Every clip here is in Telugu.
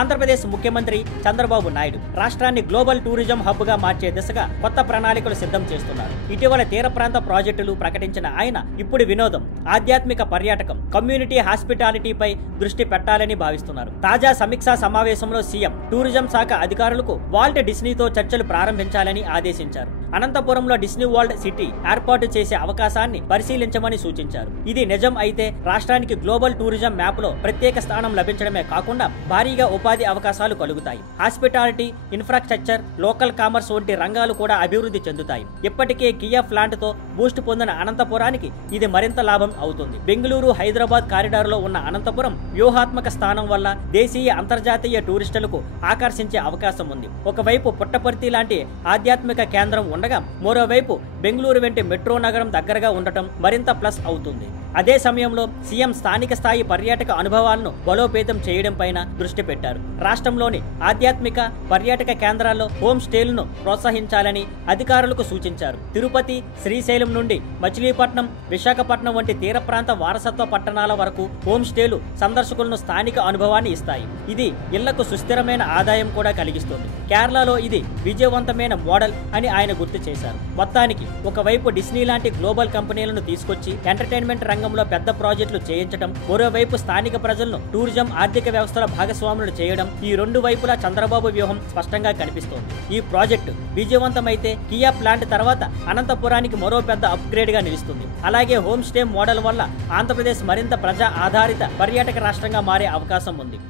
ఆంధ్రప్రదేశ్ ముఖ్యమంత్రి చంద్రబాబు నాయుడు రాష్ట్రాన్ని గ్లోబల్ టూరిజం హబ్ గా మార్చే దిశగా కొత్త ప్రణాళికలు సిద్ధం చేస్తున్నారు. ఇటీవల తీర ప్రాంత ప్రాజెక్టులు ప్రకటించిన ఆయన ఇప్పుడు వినోదం, ఆధ్యాత్మిక పర్యాటకం, కమ్యూనిటీ హాస్పిటాలిటీపై దృష్టి పెట్టాలని భావిస్తున్నారు. తాజా సమీక్షా సమావేశంలో సీఎం టూరిజం శాఖ అధికారులకు వాల్ట్ డిస్నీతో చర్చలు ప్రారంభించాలని ఆదేశించారు. అనంతపురంలో డిస్నీ వరల్డ్ సిటీ ఏర్పాటు చేసే అవకాశాన్ని పరిశీలించమని సూచించారు. ఇది నిజం అయితే రాష్ట్రానికి గ్లోబల్ టూరిజం మ్యాప్ లో ప్రత్యేక స్థానం లభించడమే కాకుండా భారీగా ఉపాధి అవకాశాలు కలుగుతాయి. హాస్పిటాలిటీ, ఇన్ఫ్రాస్ట్రక్చర్, లోకల్ కామర్స్ వంటి రంగాలు కూడా అభివృద్ధి చెందుతాయి. ఇప్పటికే కియా ప్లాంట్ తో బూస్ట్ పొందిన అనంతపురానికి ఇది మరింత లాభం అవుతుంది. బెంగళూరు, హైదరాబాద్ కారిడార్ లో ఉన్న అనంతపురం వ్యూహాత్మక స్థానం వల్ల దేశీయ, అంతర్జాతీయ టూరిస్టులకు ఆకర్షించే అవకాశం ఉంది. ఒకవైపు పుట్టపర్తి లాంటి ఆధ్యాత్మిక కేంద్రం ఉండగా మరోవైపు బెంగళూరు వంటి మెట్రో నగరం దగ్గరగా ఉండటం మరింత ప్లస్ అవుతుంది. అదే సమయంలో సీఎం స్థానిక స్థాయి పర్యాటక అనుభవాలను బలోపేతం చేయడం పైన దృష్టి పెట్టారు. రాష్ట్రంలోని ఆధ్యాత్మిక పర్యాటక కేంద్రాల్లో హోమ్ స్టేలను ప్రోత్సహించాలని అధికారులకు సూచించారు. తిరుపతి, శ్రీశైలం నుండి మచిలీపట్నం, విశాఖపట్నం వంటి తీర ప్రాంత వారసత్వ పట్టణాల వరకు హోమ్ స్టేలు సందర్శకులను స్థానిక అనుభవాన్ని ఇస్తాయి. ఇది ఇళ్లకు సుస్థిరమైన ఆదాయం కూడా కలిగిస్తుంది. కేరళలో ఇది విజయవంతమైన మోడల్ అని ఆయన గుర్తు చేశారు. మొత్తానికి ఒకవైపు డిస్నీ లాంటి గ్లోబల్ కంపెనీలను తీసుకొచ్చి ఎంటర్టైన్మెంట్ రంగంలో పెద్ద ప్రాజెక్టులు చేయించడం, మరోవైపు స్థానిక ప్రజలను టూరిజం ఆర్థిక వ్యవస్థల భాగస్వాములు చేయడం, ఈ రెండు వైపులా చంద్రబాబు వ్యూహం స్పష్టంగా కనిపిస్తోంది. ఈ ప్రాజెక్టు విజయవంతమైతే కియా ప్లాంట్ తర్వాత అనంతపురానికి మరో పెద్ద అప్గ్రేడ్ గా నిలుస్తుంది. అలాగే హోమ్ స్టే మోడల్ వల్ల ఆంధ్రప్రదేశ్ మరింత ప్రజా ఆధారిత పర్యాటక రాష్ట్రంగా మారే అవకాశం ఉంది.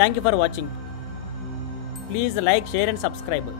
Thank you for watching. Please like, share and subscribe.